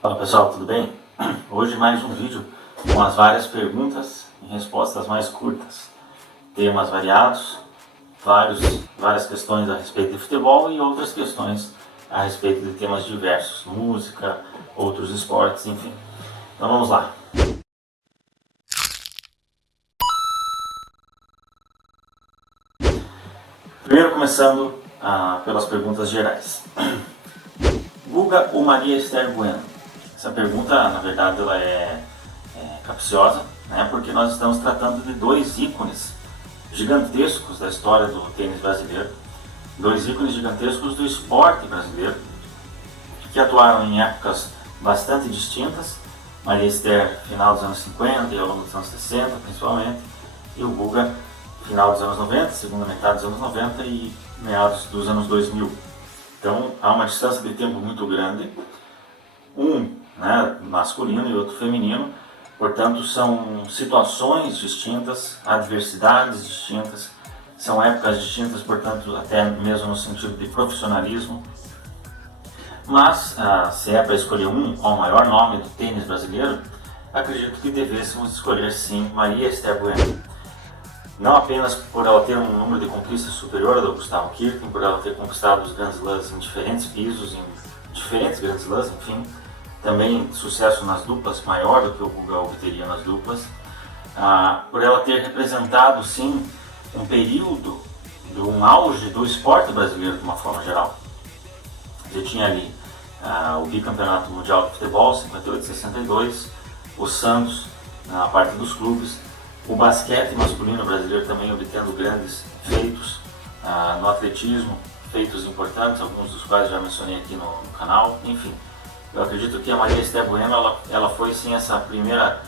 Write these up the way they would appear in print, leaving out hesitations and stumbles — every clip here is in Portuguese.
Fala pessoal, tudo bem? Hoje mais um vídeo com as várias perguntas e respostas mais curtas. Temas variados, várias questões a respeito de futebol e outras questões a respeito de temas diversos, música, outros esportes, enfim. Então vamos lá. Primeiro começando pelas perguntas gerais. Guga ou Maria Esther Bueno? Essa pergunta, na verdade, ela é capciosa, né? Porque nós estamos tratando de dois ícones gigantescos da história do tênis brasileiro, dois ícones gigantescos do esporte brasileiro, que atuaram em épocas bastante distintas. Maria Esther, final dos anos 50 e ao longo dos anos 60, principalmente, e o Guga, final dos anos 90, segunda metade dos anos 90 e meados dos anos 2000. Então, há uma distância de tempo muito grande, masculino e outro feminino, portanto são situações distintas, adversidades distintas, são épocas distintas, portanto até mesmo no sentido de profissionalismo. Mas, se é para escolher qual o maior nome do tênis brasileiro, acredito que devêssemos escolher sim Maria Esther Bueno. Não apenas por ela ter um número de conquistas superior ao do Gustavo Kirten, por ela ter conquistado os Grand Slams em diferentes pisos, em diferentes Grand Slams, enfim, também sucesso nas duplas maior do que o Guga obteria nas duplas, por ela ter representado sim um período de um auge do esporte brasileiro de uma forma geral. Você tinha ali o bicampeonato mundial de futebol, 58 e 62, o Santos na parte dos clubes, o basquete masculino brasileiro também obtendo grandes feitos, no atletismo, feitos importantes, alguns dos quais já mencionei aqui no canal, enfim. Eu acredito que a Maria Esther Bueno, ela foi sim essa primeira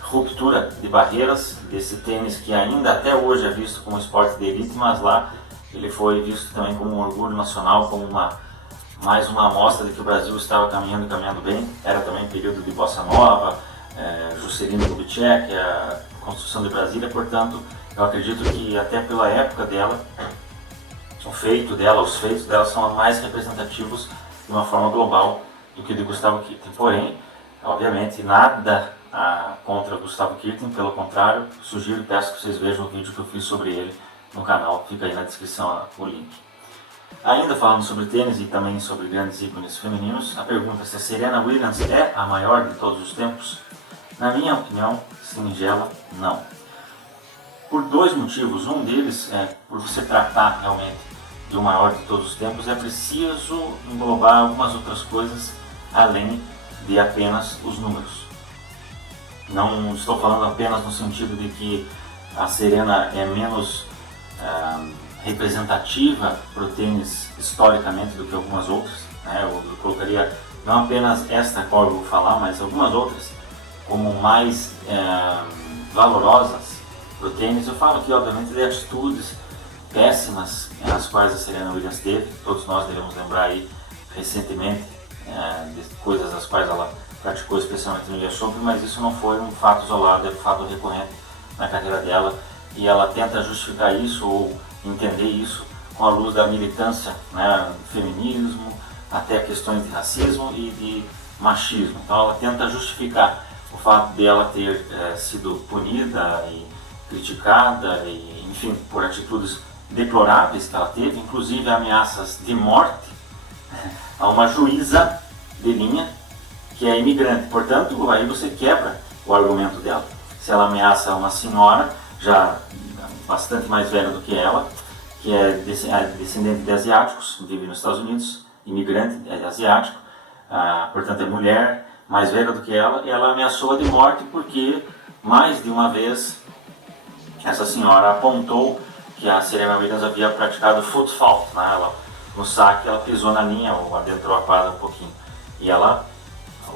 ruptura de barreiras desse tênis que ainda até hoje é visto como esporte de elite, mas lá ele foi visto também como um orgulho nacional, como mais uma amostra de que o Brasil estava caminhando bem. Era também período de Bossa Nova, Juscelino Kubitschek, a construção de Brasília, portanto eu acredito que até pela época dela, os feitos dela são mais representativos de uma forma global do que de Gustavo Kirten. Porém, obviamente, nada contra Gustavo Kirten, pelo contrário, sugiro e peço que vocês vejam o vídeo que eu fiz sobre ele no canal, fica aí na descrição o link. Ainda falando sobre tênis e também sobre grandes ícones femininos, a pergunta se a Serena Williams é a maior de todos os tempos? Na minha opinião, singela, não. Por dois motivos. Um deles é, por você tratar realmente de o maior de todos os tempos, é preciso englobar algumas outras coisas além de apenas os números. Não estou falando apenas no sentido de que a Serena é menos representativa para o tênis historicamente do que algumas outras, né? Eu colocaria não apenas esta qual eu vou falar, mas algumas outras como mais valorosas para o tênis. Eu falo aqui obviamente de atitudes péssimas as quais a Serena Williams teve, todos nós devemos lembrar aí recentemente de coisas as quais ela praticou, especialmente no US Open, mas isso não foi um fato isolado, é um fato recorrente na carreira dela, e ela tenta justificar isso ou entender isso com a luz da militância, né, do feminismo, até questões de racismo e de machismo. Então ela tenta justificar o fato de ela ter sido punida e criticada, e, enfim, por atitudes deploráveis que ela teve, inclusive ameaças de morte a uma juíza de linha que é imigrante. Portanto, aí você quebra o argumento dela. Se ela ameaça uma senhora já bastante mais velha do que ela, que é descendente de asiáticos, vive nos Estados Unidos, imigrante, é asiático, portanto é mulher, mais velha do que ela, e ela ameaçou de morte porque mais de uma vez essa senhora apontou que a Serena Williams havia praticado foot fault, né? No saque ela pisou na linha ou adentrou a quadra um pouquinho, e ela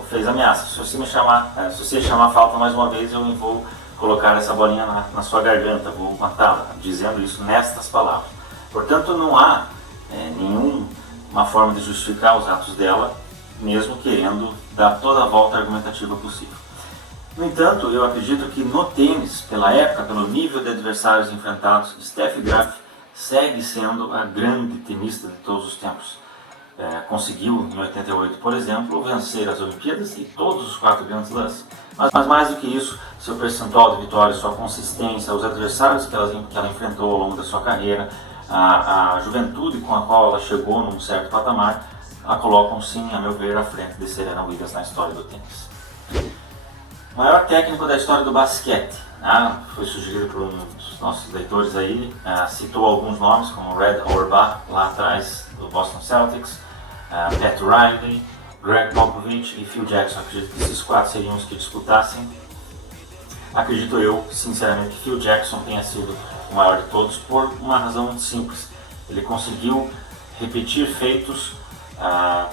fez ameaça: se você chamar falta mais uma vez, eu vou colocar essa bolinha na sua garganta, vou matá-la, dizendo isso nestas palavras. Portanto, não há nenhuma forma de justificar os atos dela, mesmo querendo dar toda a volta argumentativa possível. No entanto, eu acredito que no tênis, pela época, pelo nível de adversários enfrentados, Steffi Graf segue sendo a grande tenista de todos os tempos. conseguiu, em 88, por exemplo, vencer as Olimpíadas e todos os 4 Grand Slams. Mas mais do que isso, seu percentual de vitórias, sua consistência, os adversários que ela enfrentou ao longo da sua carreira, a juventude com a qual ela chegou num certo patamar, a colocam sim, a meu ver, à frente de Serena Williams na história do tênis. O maior técnico da história do basquete, foi sugerido por um dos nossos leitores aí, citou alguns nomes como Red Auerbach, lá atrás do Boston Celtics, Pat Riley, Greg Popovich e Phil Jackson. Acredito que esses 4 seriam os que disputassem. Acredito eu, sinceramente, que Phil Jackson tenha sido o maior de todos por uma razão muito simples. Ele conseguiu repetir feitos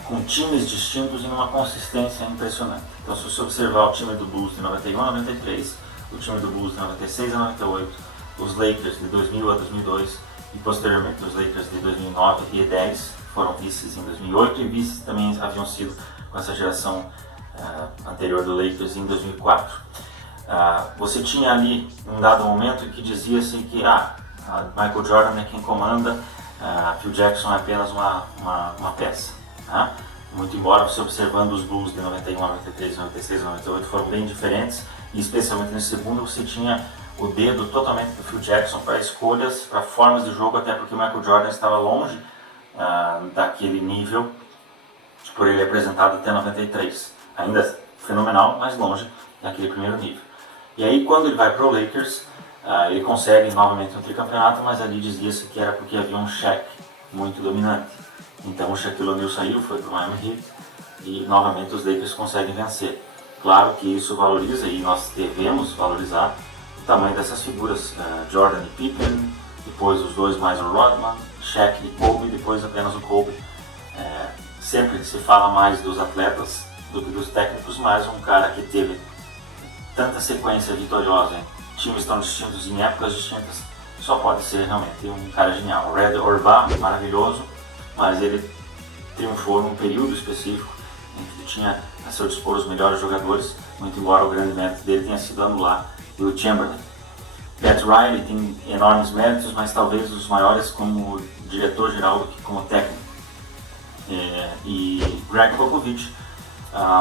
com times distintos e numa consistência impressionante. Então, se você observar o time do Bulls de 91 a 93, o time do Bulls de 96 a 98, os Lakers de 2000 a 2002 e posteriormente os Lakers de 2009 e 2010 foram vices em 2008 e vices também haviam sido com essa geração anterior do Lakers em 2004. Você tinha ali um dado momento em que dizia-se que Michael Jordan é quem comanda, Phil Jackson é apenas uma peça. Muito embora você observando os Bulls de 91, 93, 96, 98 foram bem diferentes, e especialmente nesse segundo você tinha o dedo totalmente do Phil Jackson para escolhas, para formas de jogo, até porque o Michael Jordan estava longe daquele nível por ele apresentado até 93. Ainda fenomenal, mas longe daquele primeiro nível. E aí quando ele vai para o Lakers, ele consegue novamente um tricampeonato, mas ali dizia-se que era porque havia um Shaq muito dominante. Então o Shaquille O'Neal saiu, foi para o Miami Heat e novamente os Lakers conseguem vencer. Claro que isso valoriza e nós devemos valorizar o tamanho dessas figuras, Jordan e Pippen, depois os dois mais o Rodman, Shaq e Kobe, depois apenas o Kobe. Sempre se fala mais dos atletas do que dos técnicos, mas um cara que teve tanta sequência vitoriosa em times tão distintos em épocas distintas só pode ser realmente um cara genial. O Red Auerbach, maravilhoso, mas ele triunfou num período específico em que ele tinha a seu dispor os melhores jogadores, muito embora o grande mérito dele tenha sido anular o Chamberlain. Pat Riley tem enormes méritos, mas talvez os maiores como diretor-geral do que como técnico. E Greg Popovich,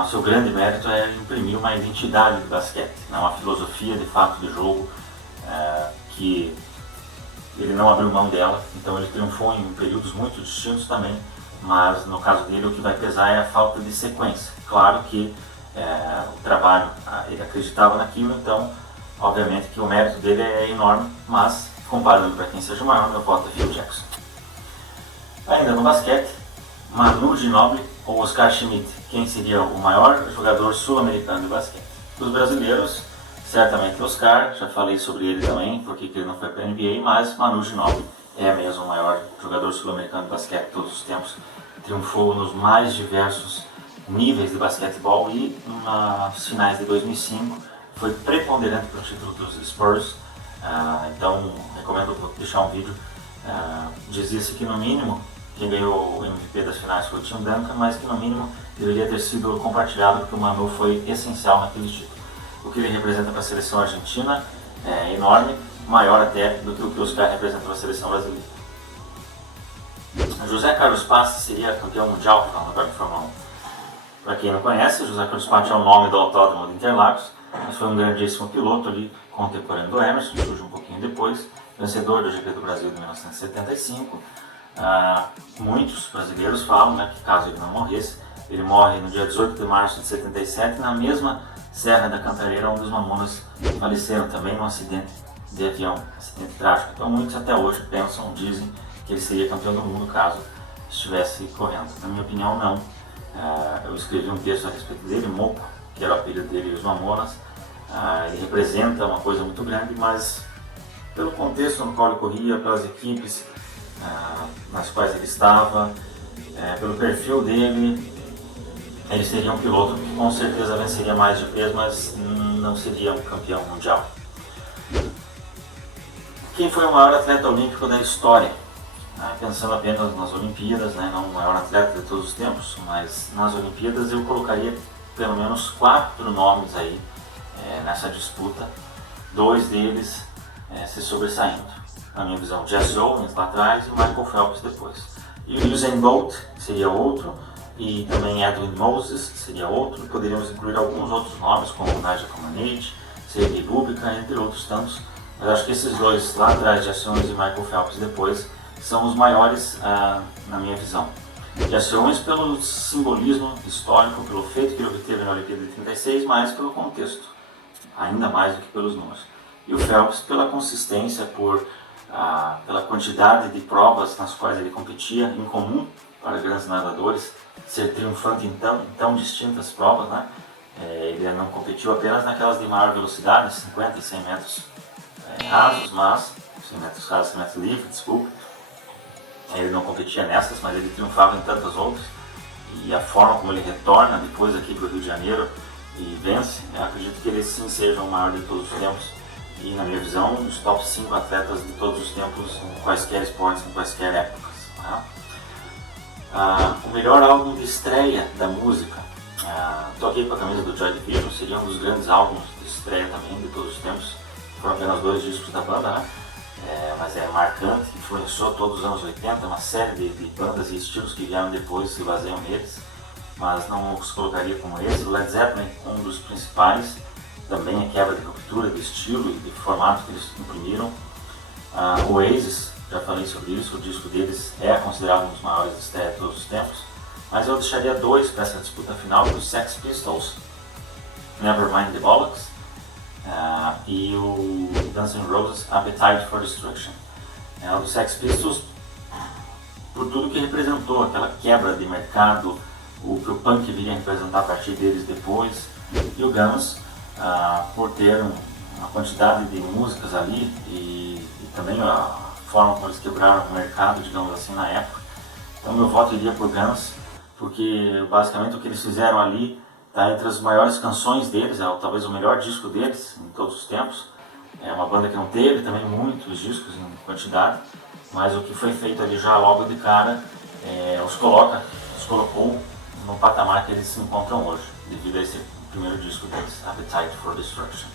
seu grande mérito é imprimir uma identidade do basquete, uma filosofia de fato de jogo que ele não abriu mão dela, então ele triunfou em períodos muito distintos também, mas no caso dele o que vai pesar é a falta de sequência. Claro que o trabalho, ele acreditava naquilo, então obviamente que o mérito dele é enorme, mas comparando para quem seja o maior, meu voto é Phil Jackson. Ainda no basquete, Manu Ginóbili ou Oscar Schmidt, quem seria o maior jogador sul-americano de basquete? Dos brasileiros, certamente Oscar, já falei sobre ele também, porque ele não foi para a NBA, mas Manu Ginóbili é mesmo o maior jogador sul-americano de basquete de todos os tempos. Triunfou nos mais diversos níveis de basquetebol e nas finais de 2005 foi preponderante para o título dos Spurs. Então recomendo deixar um vídeo. Dizia-se que no mínimo quem ganhou o MVP das finais foi o Tim Duncan, mas que no mínimo deveria ter sido compartilhado porque o Manu foi essencial naquele título. O que ele representa para a seleção argentina é enorme, maior até do que o que o Oscar representa para a seleção brasileira. José Carlos Pace seria campeão mundial agora de Fórmula 1. Para quem não conhece, José Carlos Pace é o nome do autódromo de Interlagos, mas foi um grandíssimo piloto ali, contemporâneo do Emerson, surge um pouquinho depois, vencedor do GP do Brasil de 1975. Muitos brasileiros falam que caso ele não morresse, ele morre no dia 18 de março de 77, na mesma Serra da Cantareira, onde os Mamonas faleceram também num acidente de avião, acidente trágico. Então muitos até hoje pensam, dizem que ele seria campeão do mundo caso estivesse correndo. Na minha opinião, não. Eu escrevi um texto a respeito dele, Moco, que era o apelido dele e os Mamonas. Ele representa uma coisa muito grande, mas pelo contexto no qual ele corria, pelas equipes nas quais ele estava, pelo perfil dele, ele seria um piloto que com certeza venceria mais GPs, mas não seria um campeão mundial. Quem foi o maior atleta olímpico da história? Pensando apenas nas Olimpíadas, não o maior atleta de todos os tempos, mas nas Olimpíadas eu colocaria pelo menos 4 nomes aí nessa disputa, 2 deles se sobressaindo. Na minha visão, Jesse Owens lá atrás e Michael Phelps depois. E o Usain Bolt seria outro, e também Edwin Moses seria outro. Poderíamos incluir alguns outros nomes, como Nigel Comaneci, Sergei Bubka, entre outros tantos. Mas acho que esses dois lá atrás, Jesse Owens e Michael Phelps depois, são os maiores na minha visão. Jesse Owens pelo simbolismo histórico, pelo feito que ele obteve na Olimpíada de 36, mas pelo contexto, ainda mais do que pelos números. E o Phelps pela consistência, pela quantidade de provas nas quais ele competia, incomum para grandes nadadores, ser triunfante em tão distintas provas, né? Ele não competiu apenas naquelas de maior velocidade, 50 e 100 metros rasos, mas 100 metros rasos, 100 metros livres, desculpa. Ele não competia nessas, mas ele triunfava em tantas outras. E a forma como ele retorna depois aqui para o Rio de Janeiro e vence, eu acredito que ele sim seja o maior de todos os tempos. E na minha visão, os top 5 atletas de todos os tempos, em quaisquer esportes, em quaisquer épocas. Né? O melhor álbum de estreia da música, estou aqui com a camisa do Joy Division, seria um dos grandes álbuns de estreia também de todos os tempos. Foram apenas 2 discos da banda, né? Mas é marcante, influenciou todos os anos 80, uma série de bandas e estilos que vieram depois se baseiam neles, mas não os colocaria como esse. O Led Zeppelin, um dos principais, também a quebra de ruptura de estilo e de formato que eles imprimiram. O Oasis, já falei sobre isso, o disco deles é considerado um dos maiores de estreia de todos os tempos, mas eu deixaria 2 para essa disputa final, os Sex Pistols, Nevermind the Bollocks, e o Guns N' Roses, Appetite for Destruction. O do Sex Pistols, por tudo que representou, aquela quebra de mercado, o que o punk viria a representar a partir deles depois, e o Guns, por ter uma quantidade de músicas ali e também a forma como eles quebraram o mercado, digamos assim, na época. Então meu voto iria por Guns, porque basicamente o que eles fizeram ali está entre as maiores canções deles, talvez o melhor disco deles em todos os tempos. É uma banda que não teve também muitos discos em quantidade, mas o que foi feito ali já logo de cara os colocou no patamar que eles se encontram hoje, devido a esse primeiro disco deles, Appetite for Destruction.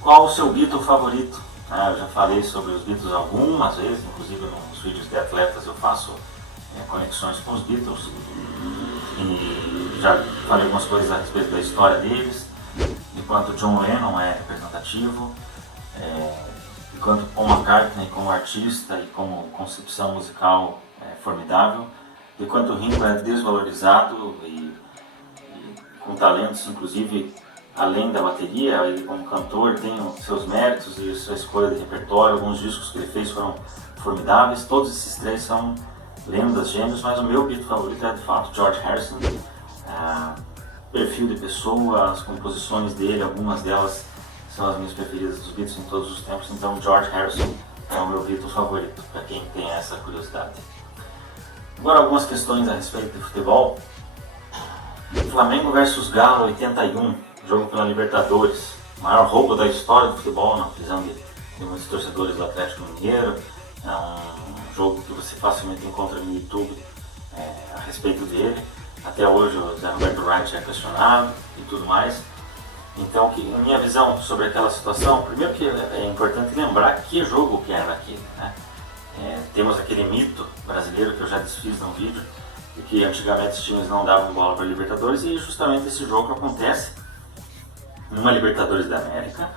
Qual o seu Beatle favorito? Eu já falei sobre os Beatles algumas vezes, inclusive nos vídeos de atletas eu faço conexões com os Beatles. E já falei algumas coisas a respeito da história deles, enquanto John Lennon é representativo, enquanto Paul McCartney como artista e como concepção musical é formidável, enquanto Ringo é desvalorizado e com talentos, inclusive além da bateria, ele como cantor tem os seus méritos e sua escolha de repertório. Alguns discos que ele fez foram formidáveis, todos esses 3 são lendas, gêmeos, mas o meu Beatle favorito é de fato George Harrison. Perfil de pessoa, as composições dele, algumas delas são as minhas preferidas dos Beatles em todos os tempos, então George Harrison é o meu Beatle favorito, para quem tem essa curiosidade. Agora algumas questões a respeito de futebol. Flamengo versus Galo 81, jogo pela Libertadores, maior roubo da história do futebol, na visão de muitos torcedores do Atlético Mineiro. É um jogo que você facilmente encontra no YouTube a respeito dele. Até hoje o Zé Roberto Wright é questionado e tudo mais. Então, a minha visão sobre aquela situação, primeiro que é importante lembrar que jogo que era aquele, né? Temos aquele mito brasileiro que eu já desfiz num vídeo, de que antigamente os times não davam bola para a Libertadores, e justamente esse jogo acontece numa Libertadores da América.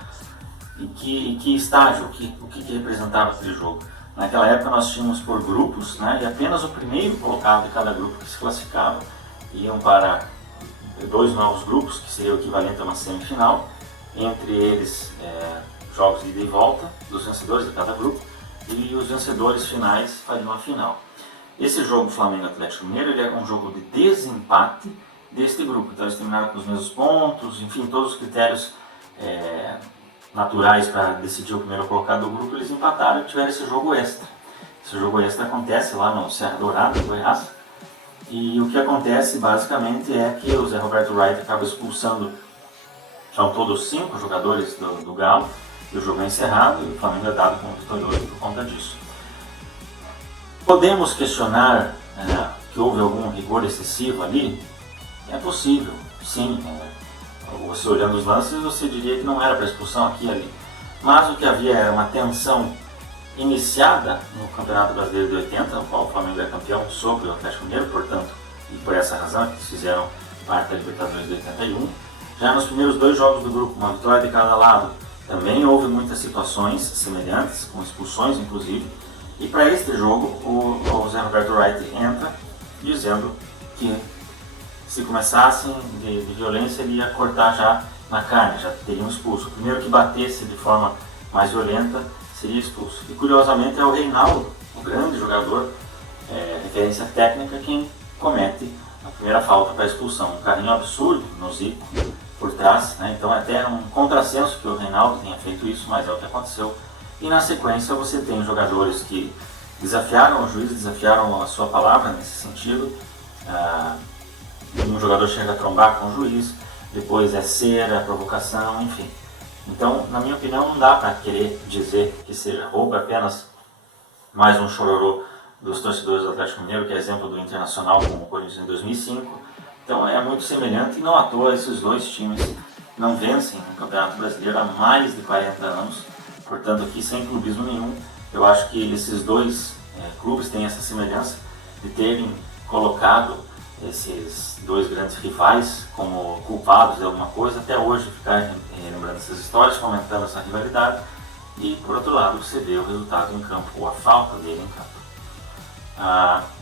E que estágio, o que representava aquele jogo? Naquela época nós tínhamos por grupos, né, e apenas o primeiro colocado de cada grupo que se classificava iam para 2 novos grupos, que seria o equivalente a uma semifinal, entre eles jogos de ida e volta dos vencedores de cada grupo, e os vencedores finais fariam a final. Esse jogo Flamengo-Atlético Mineiro ele é um jogo de desempate deste grupo, então eles terminaram com os mesmos pontos, enfim, todos os critérios naturais para decidir o primeiro colocado do grupo, eles empataram e tiveram esse jogo extra. Esse jogo extra acontece lá no Serra Dourada, em Goiás, e o que acontece basicamente é que o Zé Roberto Wright acaba expulsando, são todos 5 jogadores do Galo, e o jogo é encerrado e o Flamengo é dado como vitorioso por conta disso. Podemos questionar que houve algum rigor excessivo ali? É possível, sim. Você olhando os lances, você diria que não era para expulsão aqui e ali. Mas o que havia era uma tensão iniciada no Campeonato Brasileiro de 80, no qual o Flamengo é campeão sobre o Atlético Mineiro, portanto, e por essa razão eles fizeram parte da Libertadores de 81. Já nos primeiros 2 jogos do grupo, uma vitória de cada lado, também houve muitas situações semelhantes, com expulsões inclusive, e para este jogo o Zé Roberto Wright entra dizendo que se começassem de violência ele ia cortar já na carne, já teriam expulso. O primeiro que batesse de forma mais violenta seria expulso. E curiosamente é o Reinaldo, o grande jogador, referência técnica, quem comete a primeira falta para expulsão. Um carrinho absurdo no Zico por trás, né? Então é até um contrassenso que o Reinaldo tenha feito isso, mas é o que aconteceu. E na sequência você tem jogadores que desafiaram o juiz, desafiaram a sua palavra nesse sentido. Um jogador chega a trombar com o juiz, depois é cera, provocação, enfim. Então, na minha opinião, não dá para querer dizer que seja roubo, apenas mais um chororô dos torcedores do Atlético Mineiro, que é exemplo do Internacional com o Corinthians em 2005. Então é muito semelhante e não à toa esses 2 times não vencem no Campeonato Brasileiro há mais de 40 anos. Portanto, aqui sem clubismo nenhum, eu acho que esses 2 clubes têm essa semelhança de terem colocado esses 2 grandes rivais como culpados de alguma coisa, até hoje ficar lembrando essas histórias, comentando essa rivalidade, e por outro lado você vê o resultado em campo, ou a falta dele em campo.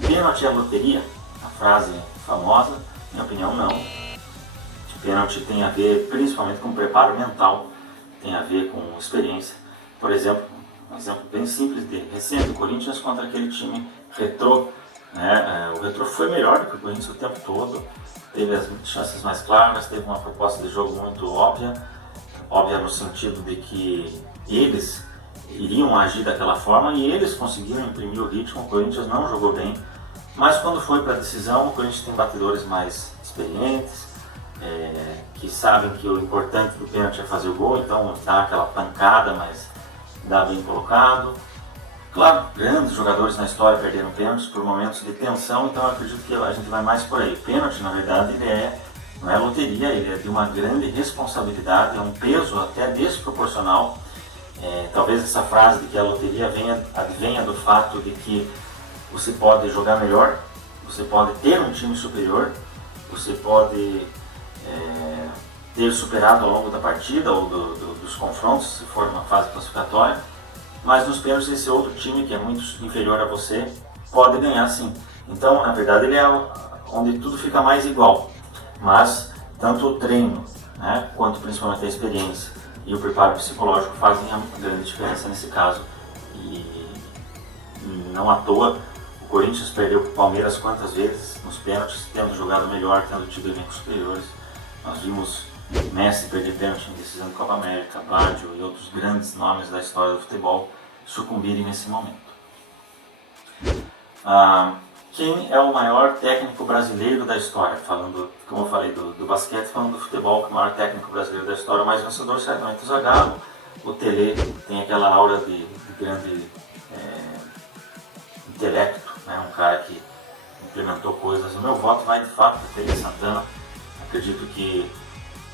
Pênalti é loteria, a frase famosa, minha opinião não. Pênalti tem a ver principalmente com preparo mental, tem a ver com experiência. Por exemplo, um exemplo bem simples de recente, o Corinthians contra aquele time Retrô. O Retrô foi melhor do que o Corinthians o tempo todo, teve as chances mais claras, teve uma proposta de jogo muito óbvia no sentido de que eles iriam agir daquela forma e eles conseguiram imprimir o ritmo. O Corinthians não jogou bem, mas quando foi para a decisão, o Corinthians tem batedores mais experientes, que sabem que o importante do pênalti é fazer o gol, então dá aquela pancada, mas dá bem colocado. Claro, grandes jogadores na história perderam pênaltis por momentos de tensão, então eu acredito que a gente vai mais por aí. Pênalti, na verdade, não é loteria, ele é de uma grande responsabilidade, é um peso até desproporcional. Talvez essa frase de que a loteria advenha do fato de que você pode jogar melhor, você pode ter um time superior, você pode ter superado ao longo da partida ou dos confrontos, se for uma fase classificatória. Mas nos pênaltis esse outro time, que é muito inferior a você, pode ganhar sim. Então, na verdade, ele é onde tudo fica mais igual. Mas, tanto o treino, quanto principalmente a experiência e o preparo psicológico fazem a grande diferença nesse caso. E não à toa, o Corinthians perdeu para o Palmeiras quantas vezes nos pênaltis, tendo jogado melhor, tendo tido elencos superiores. Nós vimos Messi perder pênalti em decisão de Copa América, Baggio e outros grandes nomes da história do futebol sucumbirem nesse momento. Quem é o maior técnico brasileiro da história? Falando, como eu falei, do basquete, falando do futebol, que é o maior técnico brasileiro da história, o mais vencedor certamente o Zagallo. O Tele tem aquela aura de grande intelecto, um cara que implementou coisas. O meu voto vai de fato para Tele Santana. Acredito que,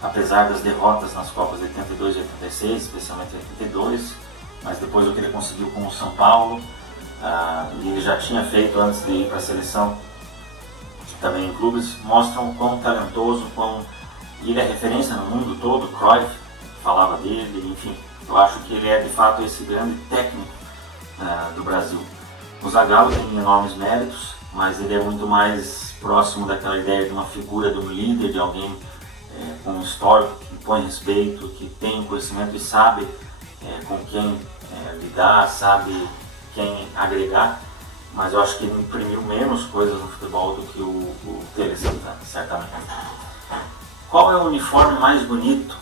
apesar das derrotas nas Copas de 82 e 86, especialmente 82, mas depois o que ele conseguiu com o São Paulo, e ele já tinha feito antes de ir para a seleção, também em clubes, mostram quão talentoso, ele é referência no mundo todo. Cruyff falava dele, enfim, eu acho que ele é de fato esse grande técnico do Brasil. O Zagallo tem enormes méritos, mas ele é muito mais próximo daquela ideia de uma figura, de um líder, de alguém com um histórico, que impõe respeito, que tem conhecimento e sabe com quem lidar, sabe quem agregar, mas eu acho que ele imprimiu menos coisas no futebol do que o Tele Santana, certamente. Qual é o uniforme mais bonito?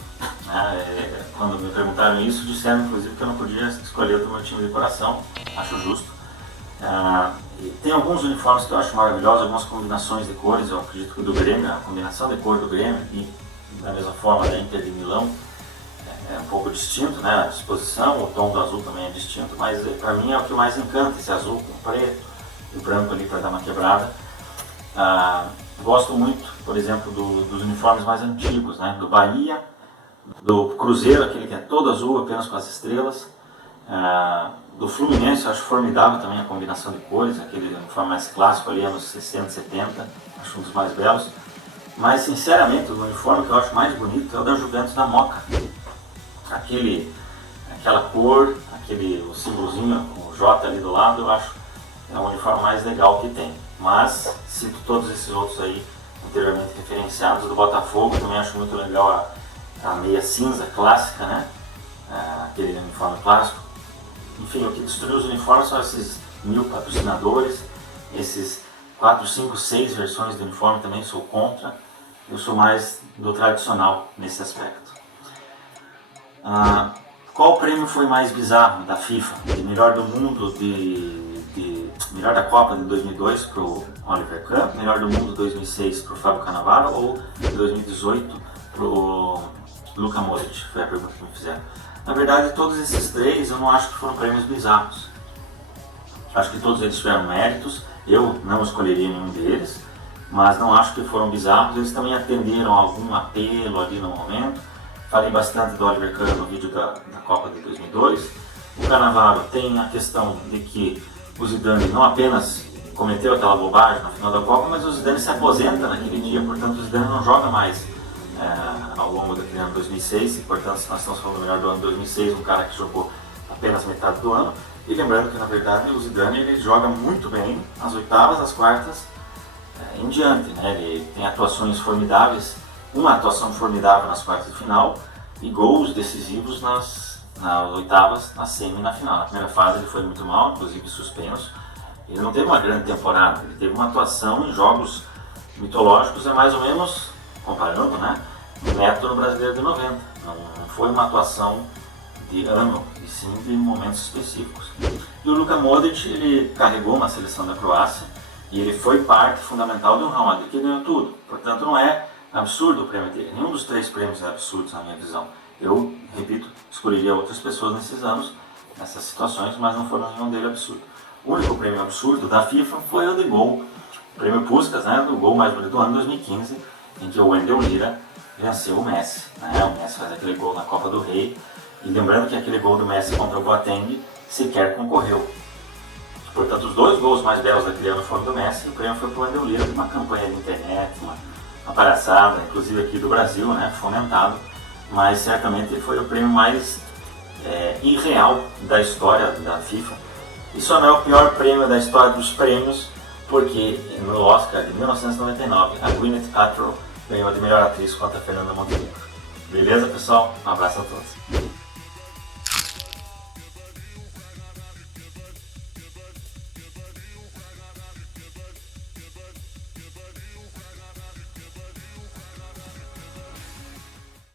Quando me perguntaram isso, disseram inclusive que eu não podia escolher do meu time de coração, acho justo. Tem alguns uniformes que eu acho maravilhosos, algumas combinações de cores. Eu acredito que o do Grêmio, a combinação de cor do Grêmio, e da mesma forma da Inter de Milão, é um pouco distinto, a disposição, o tom do azul também é distinto, mas para mim é o que mais encanta, esse azul com preto e o branco ali para dar uma quebrada. Gosto muito, por exemplo, dos uniformes mais antigos, do Bahia, do Cruzeiro, aquele que é todo azul, apenas com as estrelas. do Fluminense eu acho formidável também a combinação de cores, aquele uniforme mais clássico ali, anos 60, 70, acho um dos mais belos. Mas sinceramente o uniforme que eu acho mais bonito é o da Juventus da Moca. Aquela cor, o símbolozinho, com o J ali do lado, eu acho é o uniforme mais legal que tem. Mas cito todos esses outros aí anteriormente referenciados. Do Botafogo também acho muito legal a meia cinza clássica, né? Aquele uniforme clássico. Enfim, o que destruiu os uniformes são esses 1000 patrocinadores, esses 4, 5, 6 versões do uniforme também sou contra. Eu sou mais do tradicional nesse aspecto. Qual prêmio foi mais bizarro da FIFA? De melhor do mundo, melhor da Copa de 2002 para o Oliver Kahn, melhor do mundo de 2006 para o Fábio Cannavaro ou de 2018 para o Luka Modric? Foi a pergunta que me fizeram. Na verdade, todos esses três eu não acho que foram prêmios bizarros. Acho que todos eles tiveram méritos. Eu não escolheria nenhum deles, mas não acho que foram bizarros. Eles também atenderam a algum apelo ali no momento. Falei bastante do Oliver Kahn no vídeo da Copa de 2002. O Cannavaro tem a questão de que o Zidane não apenas cometeu aquela bobagem no final da Copa, mas o Zidane se aposenta naquele dia, portanto o Zidane não joga mais ao longo daquele ano 2006, e portanto se nós estamos falando do melhor do ano 2006, um cara que jogou apenas metade do ano, e lembrando que na verdade o Zidane ele joga muito bem as oitavas, as quartas em diante, né? Ele tem atuações formidáveis, uma atuação formidável nas quartas de final e gols decisivos nas oitavas, na semi e na final. Na primeira fase ele foi muito mal, inclusive suspenso. Ele não teve uma grande temporada, ele teve uma atuação em jogos mitológicos, é mais ou menos, comparando, né, Neto no Brasileiro de 90. Não foi uma atuação de ano, e sim de momentos específicos. E o Luka Modric, ele carregou uma seleção da Croácia e ele foi parte fundamental do Real Madrid que ganhou tudo. Portanto, não é absurdo o prêmio dele. Nenhum dos três prêmios é absurdo na minha visão. Eu, repito, escolheria outras pessoas nesses anos, nessas situações, mas não foram nenhum dele absurdo. O único prêmio absurdo da FIFA foi o de gol, o prêmio Puskás, né, do gol mais bonito do ano 2015, em que o Wendel Lira venceu o Messi. Né? O Messi faz aquele gol na Copa do Rei, e lembrando que aquele gol do Messi contra o Boateng sequer concorreu. Portanto, os dois gols mais belos daquele ano foram do Messi, e o prêmio foi para o Wendel Lira, de uma campanha de internet, uma palhaçada, inclusive aqui do Brasil, né, fomentado, mas certamente foi o prêmio mais irreal da história da FIFA. E só não é o pior prêmio da história dos prêmios, porque no Oscar de 1999, a Gwyneth Paltrow ganhou de melhor atriz contra a Fernanda Montenegro. Beleza, pessoal? Um abraço a todos.